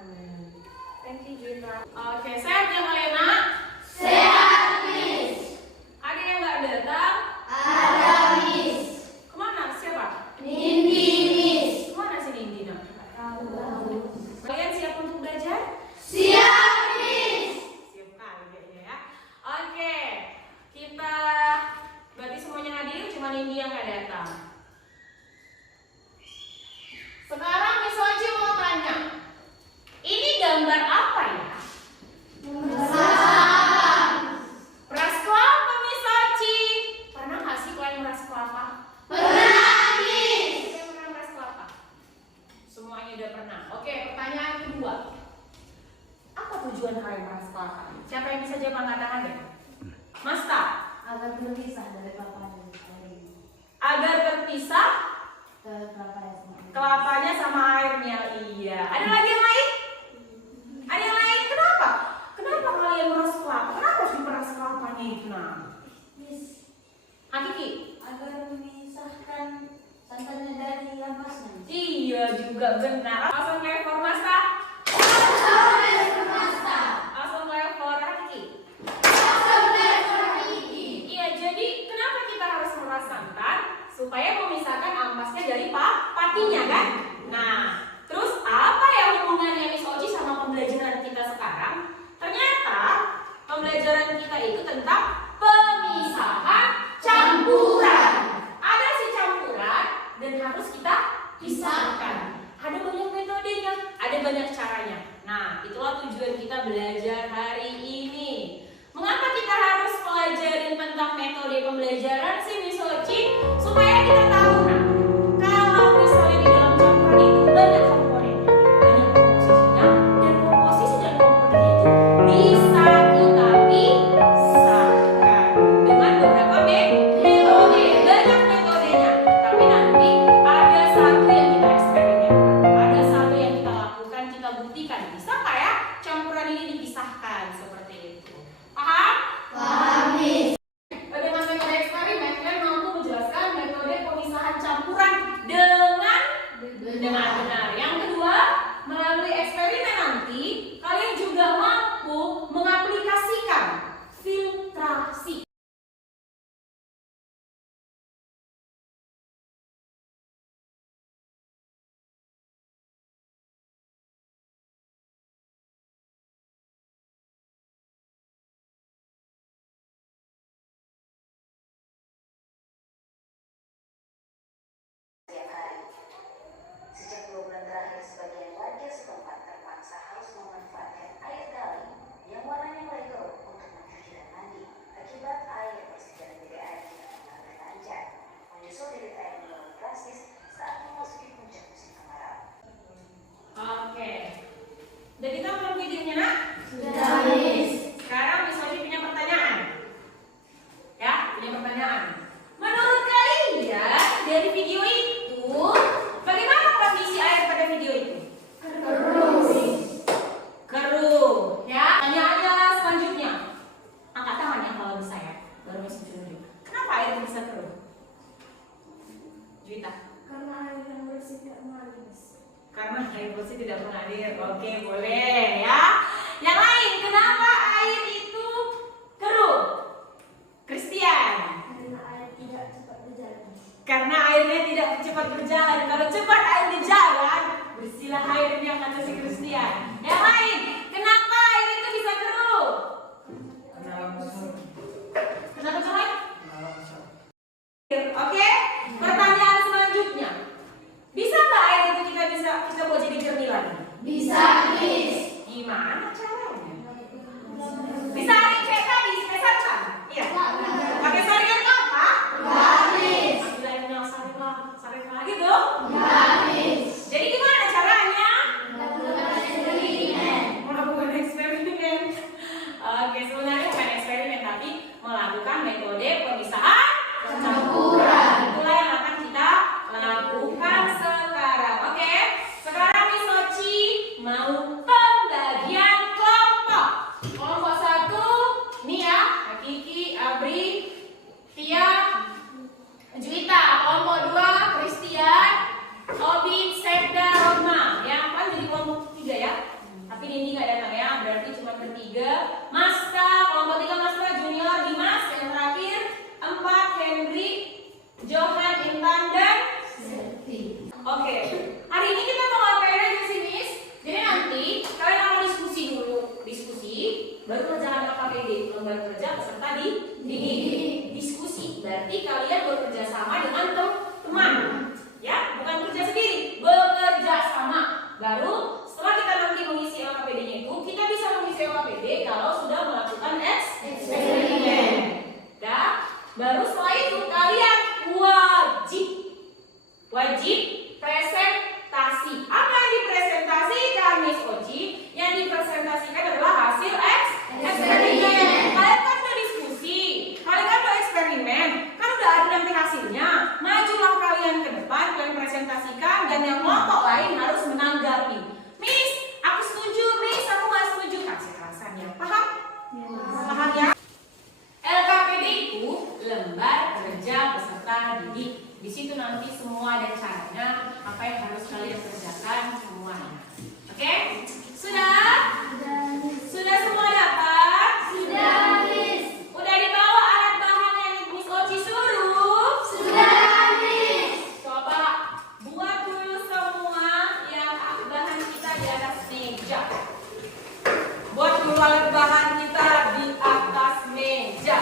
Amin. Thank you, Gina. Oke, sehat ya Malena? Sehat, Miss. Ada yang nggak datang? Ada, Miss. Kemana? Siapa? Nindi, Miss. Kemana si Nindi nak? Kalian siap untuk belajar? Siap, Miss. Siap kali kayaknya ya. Oke, kita berarti semuanya hadir, cuma Nindi yang nggak datang. Sekarang Miss Oci mau tanya, ini gambar apa ya? Beras kelapa, Miss Oci. Pernah nggak sih kalian beras kelapa? Pernah, Miss. Saya pernah beras kelapa. Semuanya udah pernah. Oke, pertanyaan kedua. Apa tujuan kalian beras kelapa? Siapa yang bisa jawab angkat tangan deh? Mas Tak? Agar terpisah dari kelapanya. Agar terpisah kelapanya sama airnya. Iya. Ada lagi yang lain? Ada yang lain? Kenapa? Kenapa kalian beras kelapa? Kenapa harus diperas kelapanya itu? Nah, Miss, Hakiki? agar memisahkan santannya dari ampasnya. Iya juga benar. Langsung level Mas Tak? Langsung level Hakiki? Iya, jadi kenapa kita harus memeras santan? Supaya memisahkan ampasnya dari patinya kan? Nah, terus apa ya hubungannya Miss Oci sama pembelajaran kita sekarang? Ternyata pembelajaran kita itu tentang pemisahan campuran. Ada si campuran dan harus kita pisahkan. Ada banyak metodenya, ada banyak caranya. Nah, itulah tujuan kita belajar hari ini. Mengapa kita harus pelajarin tentang metode pembelajaran sih Miss Oci? Supaya kita tahu, nah, kalau misalnya di dalam campuran itu banyak komponennya, banyak komposisinya, dan komposisi dan komponennya itu bisa kita pisahkan dengan beberapa metode. Banyak metodenya, tapi nanti ada satu yang kita eksperimenkan, ada satu yang kita lakukan, kita buktikan bisa nggak ya campuran ini dipisahkan seperti itu. Paham? Paham, Miss. Dengan metode eksperimen, kalian mampu menjelaskan metode pemisahan campuran dengan benar. Yang kedua, melalui eksperimen nanti, kalian juga mampu mengaplikasikan filtrasi. Setiap hari. Sejak 2 bulan terakhir, sebagian warga setempat terpaksa harus memanfaatkan air kali yang warnanya mulai keruh untuk mencuci dan mandi akibat air bersih dan tidak berlancar, menyusul derita air menurun drastis saat memasuki puncak musim kemarau. Oke. Udah ditonton videonya, nak? Sudah, Miss. Sekarang Miss Oci punya pertanyaan. Ya, punya pertanyaan. Menurut kalian dari video itu bagaimana kondisi air pada video itu? Keruh. Ya. Pertanyaannya selanjutnya. Angkat tangan ya kalau bisa ya. Baru Miss tunjuk. Kenapa air itu bisa keruh? Juwita. Karena air yang bersih tidak mengalir, Miss. Karena air bersih tidak mengalir. Oke, boleh ya. Yang lain, kenapa air itu keruh? Christian. Karena air tidak cepat berjalan, Miss. Karena airnya tidak cepat berjalan. Kalau cepat air berjalan, bersihlah airnya kata si Christian. Yang lain, kenapa air itu bisa keruh? Kenapa coba? Oke, pertanyaan selanjutnya. Bisa nggak air itu kita buat jadi jernih lagi? Bisa, Miss. Gimana caranya? Bisa air kayak tadi, kayak santan? Iya. Pakai sarian apa? Miss. Bilangnya sarian lagi tuh. Miss. Jadi gimana caranya? Lakukan eksperimen. Oke, hari ini kita mau ngapain aja sih, Miss? Jadi nanti kalian akan diskusi dulu, baru kerjaan LKPD, lembar kerja peserta diskusi. Berarti kalian bekerja sama dengan teman, ya, bukan kerja sendiri, bekerja sama. Baru setelah kita nanti mengisi LKPD-nya itu, kita bisa mengisi LKPD kalau sudah melakukan eksperimen. Ya, baru setelah itu kalian wajib presentasi. Apa yang dipresentasikan, Miss Oji? Yang dipresentasikan adalah hasil eksperimen. Kalian kan udah diskusi, kalian kan udah eksperimen, kan udah ada nanti hasilnya. Majulah kalian ke depan, kalian presentasikan, dan yang kelompok lain harus menanggapi. Miss, aku setuju, Miss, aku nggak setuju. Kasih alasannya, paham? Paham ya? LKPD itu lembar kerja peserta didik. Di situ nanti semua ada caranya, apa yang harus kalian kerjakan semuanya. Oke? Sudah? Sudah semua dapat? Sudah, Miss. Udah dibawa alat bahan yang Miss Oci suruh? Sudah, Miss. Coba buat dulu semua yang bahan kita di atas meja. Buat dulu alat bahan kita di atas meja.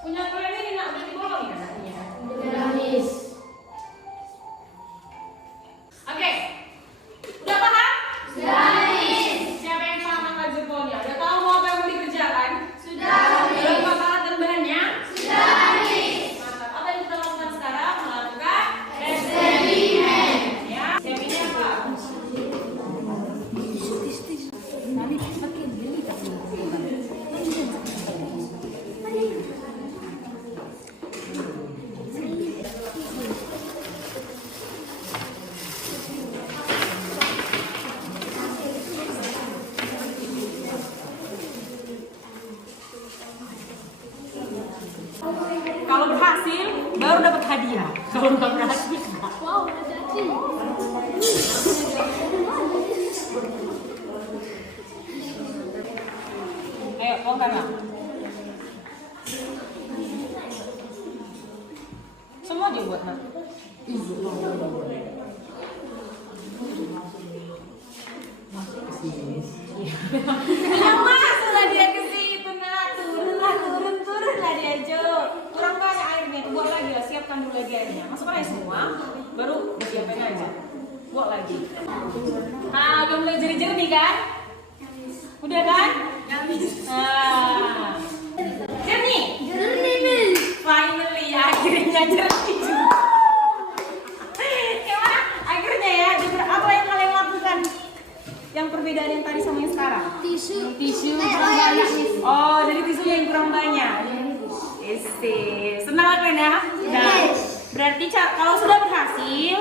Punya kalian ini nak udah dibolong ya nantinya? Sudah, Miss. Oke, udah paham? Sudah, Miss. Siapa yang paham angka jempolnya? Udah tahu mau apa yang mau dikerjakan? Sudah, Miss. Udah dapat alat dan bahannya? Sudah, Miss. Mantap. Apa yang kita lakukan sekarang? Melakukan Eksperimen. ya. Siap ini apa? Kalau berhasil baru dapat hadiah. Kalau nggak berhasil enggak. Wow, udah jadi. Ayo, bongkar lah. Semua aja buat nak. Yang masuklah dia ke situ nak. Turunlah dia Jo. Kurang banyak airnya. Buat lagi lah. Siapkan dulu lagi airnya. Masukkan air semua. Baru siapin aja. Buat lagi. Nah, udah mulai jernih kan? Udah kan? Nah. Jernih. Jernih, Miss. Finally, akhirnya jernih juga. Gimana? Akhirnya ya, apa yang kalian lakukan? Yang perbedaan yang tadi sama yang sekarang? Tisu kurang banyak. Oh, jadi tisu yang kurang banyak. Isi. Senang kan ya? Nah, berarti kalau sudah berhasil,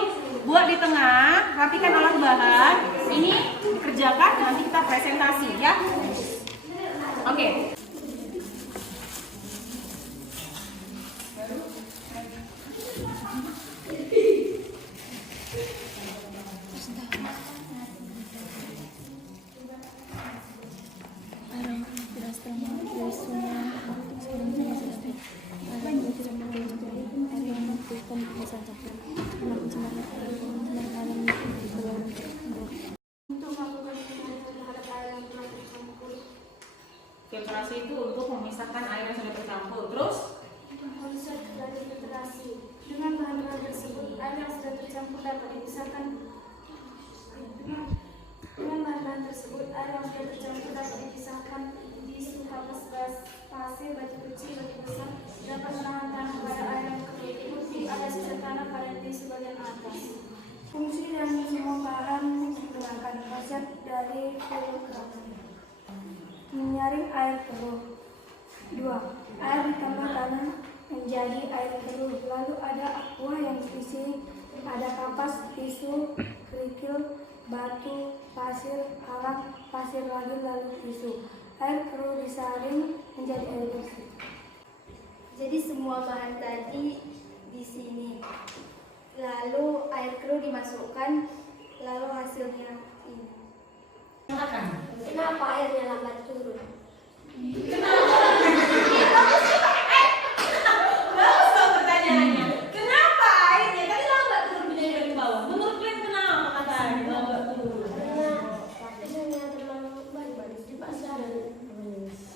buat di tengah, rapikan alat bahan. Ini dikerjakan, nanti kita presentasi ya. Oke. Filtrasi itu untuk memisahkan air yang sudah tercampur. Terus Konsep dari filtrasi. Dengan bahan-bahan tersebut, air yang sudah tercampur dapat dipisahkan. Dengan bahan-bahan tersebut, air yang sudah tercampur dapat dipisahkan di suhu fase batu kecil, batu besar dapat menahan tanah pada air yang kering. Di ada sisa tanah pada tisu bagian atas. Fungsi dan semua bahan digunakan. Konsep dari filtrasi. menyaring air keruh. 2. Air ditambah tanah menjadi air keruh. Lalu ada aqua yang diisi, ada kapas, tisu, kerikil, batu, pasir, arak, pasir lagi, lalu tisu. Air keruh disaring menjadi air bersih. Jadi semua bahan tadi di sini. Lalu air keruh dimasukkan, lalu hasilnya ini. Kenapa airnya lambat turun? Bagus dong pertanyaannya. Kenapa airnya tadi lambat turun dari bawah? Menurut kalian kenapa kata air lambat turun? Tisunya terlalu bagus dipaksa.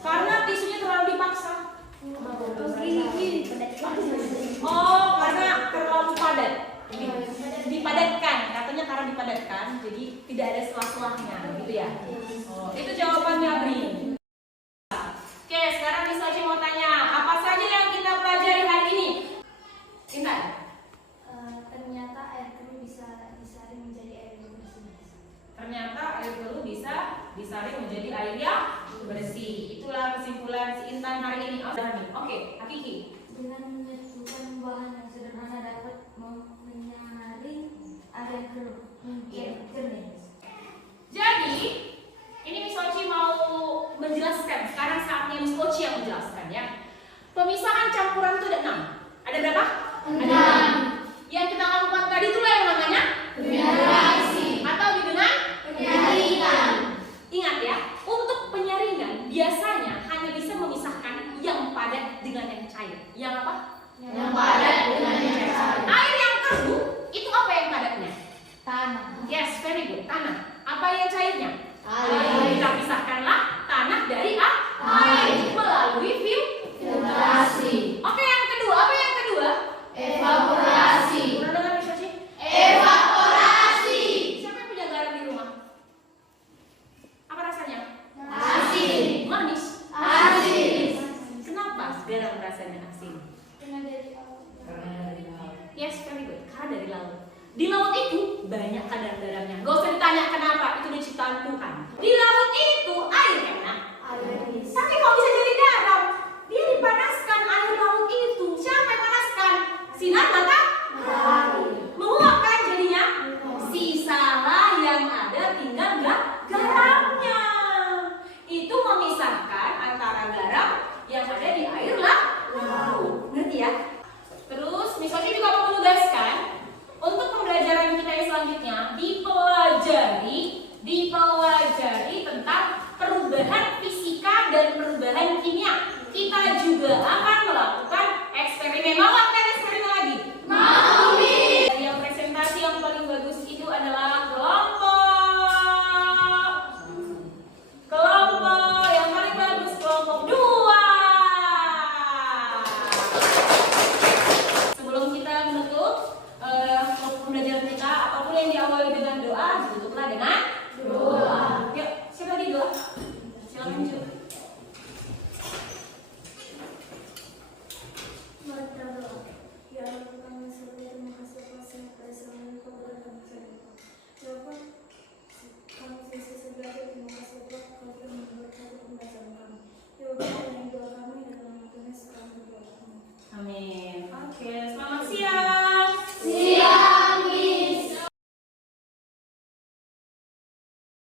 Karena tisunya terlalu dipaksa. Oh, Oh, karena terlalu padat. Dipadatkan, katanya karena dipadatkan, jadi tidak ada selah-selahnya, gitu ya. Oh, itu jawabannya Bri. Oke, sekarang Miss Oci mau tanya, apa saja yang kita pelajari hari ini? Intan. ternyata air keruh bisa disaring menjadi air bersih. Ternyata air keruh bisa disaring menjadi air yang bersih. Itulah kesimpulan si Intan hari ini. Oke, Hakiki. Dengan menyatukan bahan yang sederhana dapat menyaring air keruh menjadi jernih. Jadi, ini Miss Oci mau menjelaskan. Sekarang saatnya Miss Oci yang menjelaskan ya. Pemisahan campuran itu ada 6. Ada berapa? 6. Yang kita lakukan tadi itulah yang namanya reaksi atau dengan penyaringan. Ingat ya, untuk penyaringan biasanya hanya bisa memisahkan yang padat dengan yang cair. Yang apa? Yang padat dengan yang cair. Air yang keruh itu apa yang padatnya? Tanah. Yes, very good. Tanah. Apa yang cairnya? Air. Kita pisahkanlah